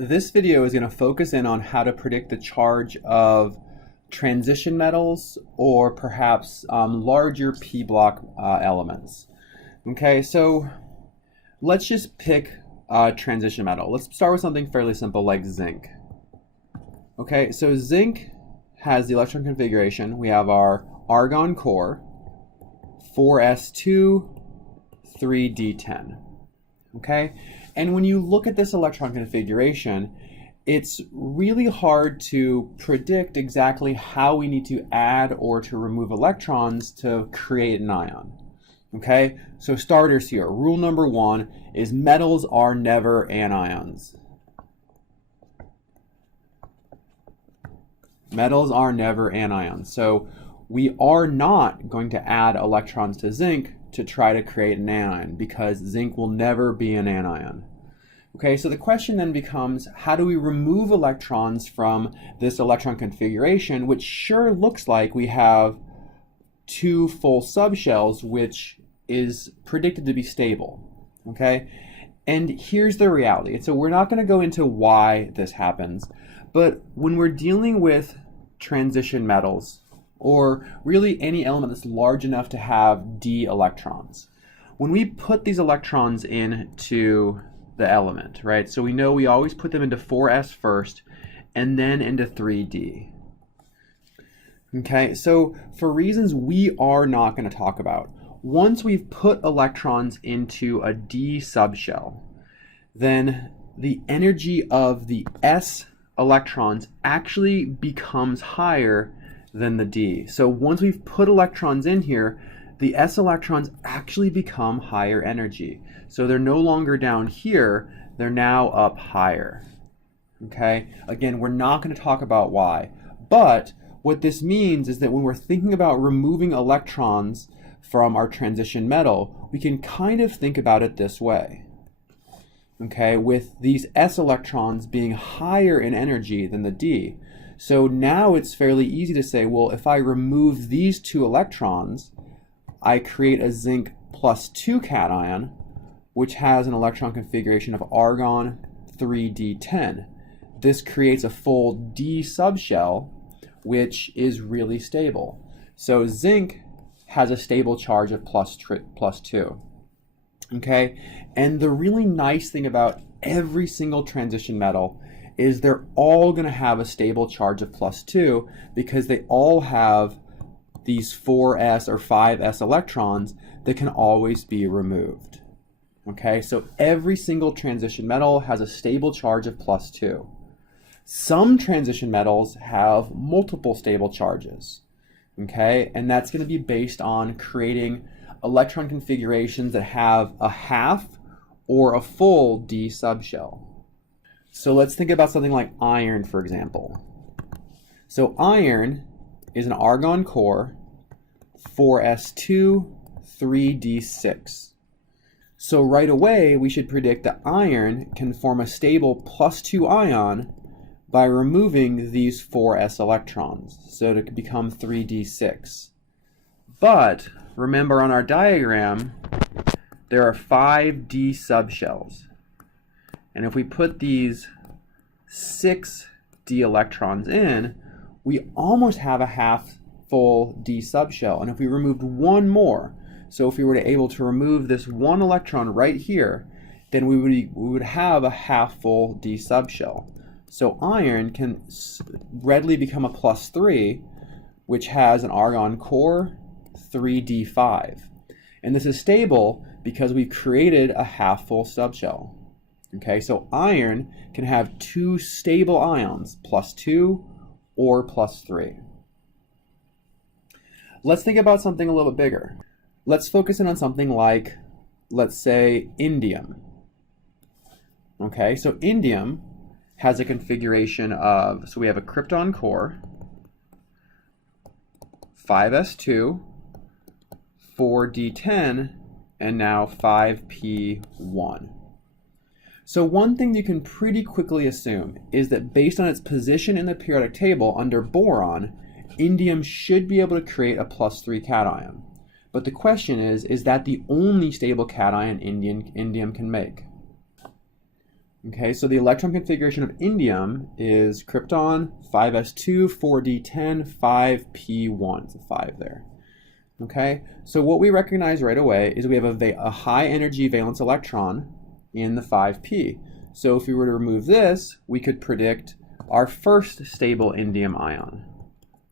This video is going to focus in on how to predict the charge of transition metals or perhaps larger p-block elements. Okay, so let's just pick a transition metal. Let's start with something fairly simple like zinc. Okay, so zinc has the electron configuration. We have our argon core, 4s2, 3d10. Okay, and when you look at this electron configuration, it's really hard to predict exactly how we need to add or to remove electrons to create an ion. Okay, so starters here. Rule number one is metals are never anions. Metals are never anions. So we are not going to add electrons to zinc to try to create an anion because zinc will never be an anion. Okay, so the question then becomes, how do we remove electrons from this electron configuration, which sure looks like we have two full subshells, which is predicted to be stable. Okay, and here's the reality. And so we're not going to go into why this happens, but when we're dealing with transition metals, or really any element that's large enough to have d electrons, when we put these electrons into the element, right? So we know we always put them into 4s first and then into 3d. Okay, so for reasons we are not going to talk about, once we've put electrons into a d subshell, then the energy of the s electrons actually becomes higher than the d. So once we've put electrons in here, the s electrons actually become higher energy. So they're no longer down here, they're now up higher. Okay, again, we're not going to talk about why, but what this means is that when we're thinking about removing electrons from our transition metal, we can kind of think about it this way. Okay, with these s electrons being higher in energy than the d. So now it's fairly easy to say, well, if I remove these two electrons, I create a zinc +2 cation, which has an electron configuration of argon 3d10. This creates a full d subshell, which is really stable. So zinc has a stable charge of +2. Okay, and the really nice thing about every single transition metal is they're all going to have a stable charge of +2 because they all have these 4s or 5s electrons that can always be removed. Okay, so every single transition metal has a stable charge of +2. Some transition metals have multiple stable charges. Okay, and that's going to be based on creating electron configurations that have a half or a full d subshell. So let's think about something like iron, for example. So iron is an argon core, 4s2, 3d6. So right away, we should predict that iron can form a stable +2 ion by removing these 4s electrons, so to become 3d6. But remember on our diagram, there are 5 d subshells. And if we put these 6 d electrons in, we almost have a half full d subshell. And if we removed one more, so if we were able to remove this one electron right here, then we would have a half full d subshell. So iron can readily become a +3, which has an argon core, 3d5. And this is stable because we've created a half full subshell. Okay, so iron can have two stable ions, +2 or +3. Let's think about something a little bit bigger. Let's focus in on something like, let's say, indium. Okay, so indium has a configuration of, so we have a krypton core, 5s2, 4d10, and now 5p1. So one thing you can pretty quickly assume is that based on its position in the periodic table under boron, indium should be able to create a +3 cation. But the question is that the only stable cation indium can make? Okay, so the electron configuration of indium is krypton, 5s2, 4d10, 5p1. So 5 there. Okay, so what we recognize right away is we have a high energy valence electron in the 5p. So if we were to remove this, we could predict our first stable indium ion.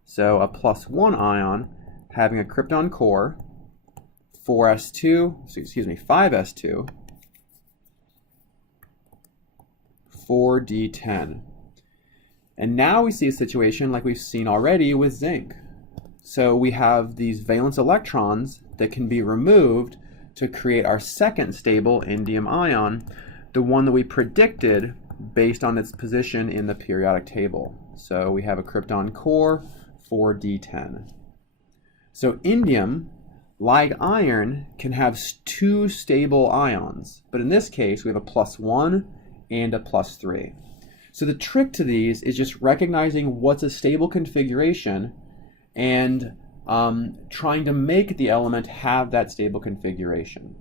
So a +1 ion having a krypton core, 5s2, 4d10. And now we see a situation like we've seen already with zinc. So we have these valence electrons that can be removed to create our second stable indium ion, the one that we predicted based on its position in the periodic table. So we have a krypton core, 4d10. So indium, like iron, can have two stable ions, but in this case we have a +1 and a +3. So the trick to these is just recognizing what's a stable configuration and trying to make the element have that stable configuration.